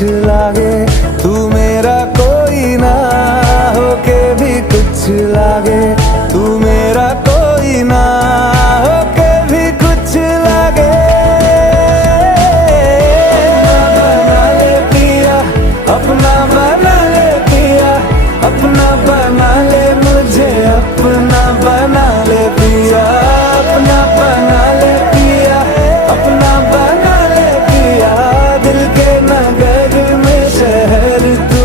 कुछ लागे, तू मेरा कोई ना होके भी कुछ लागे।